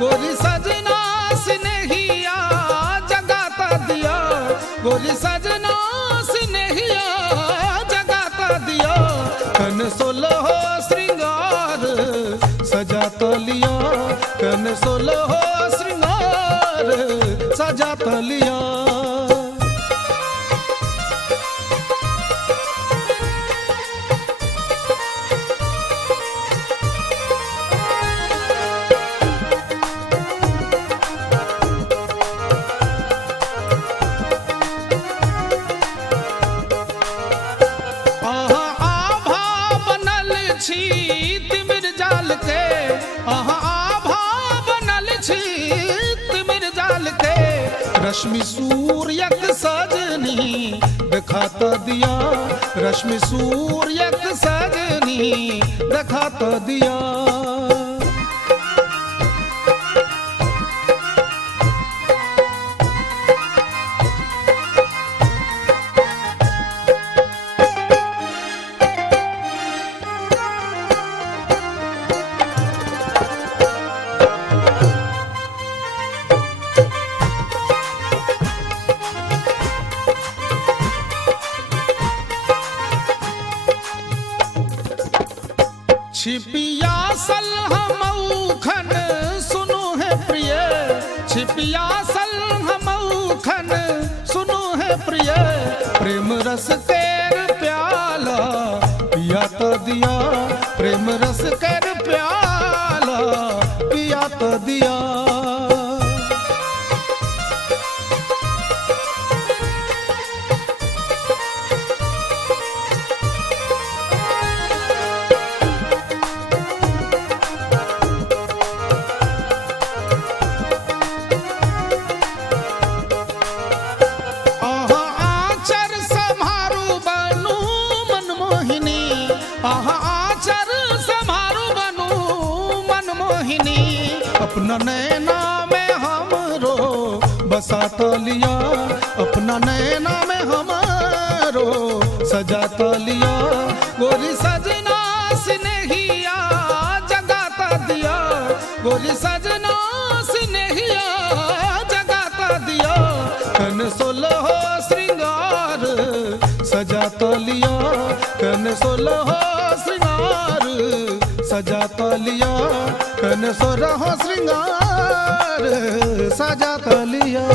गोरी सजना स्नेहिया जगाता दिया, गोरी सजना स्नेहिया जगाता दिया, कन सोलह श्रृंगार सजाता लिया, कन सोलह श्रृंगार सजाता लिया। तिमिर जाल के आहा आभा बनल छी तिमिर जाल के, रश्मि सूर्यक सजनी दिखाता दिया, रश्मि सूर्यक सजनी दिखाता दिया। छिपिया सल हमौखन सुनो है प्रिय, छिपिया सल हमौखन सुनो है प्रिय, प्रेम रस केर प्याला पिया तो दिया, प्रेम रस केर प्याला पिया तो दिया। आहा आचर समारू बनू मनमोहिनी, अपना नैना में हमरो बसाता लिया, अपना नैना में हमरो सजाता लिया, गोरी सजना स्नेहिया जगाता दिया, गोरी सजना स्नेहिया जगाता दिया, कन सोलह श्रृंगार सजाता लिया, कन सोलह श्रृंगार सजाता लिया, कन सोलह श्रृंगार सजाता लिया।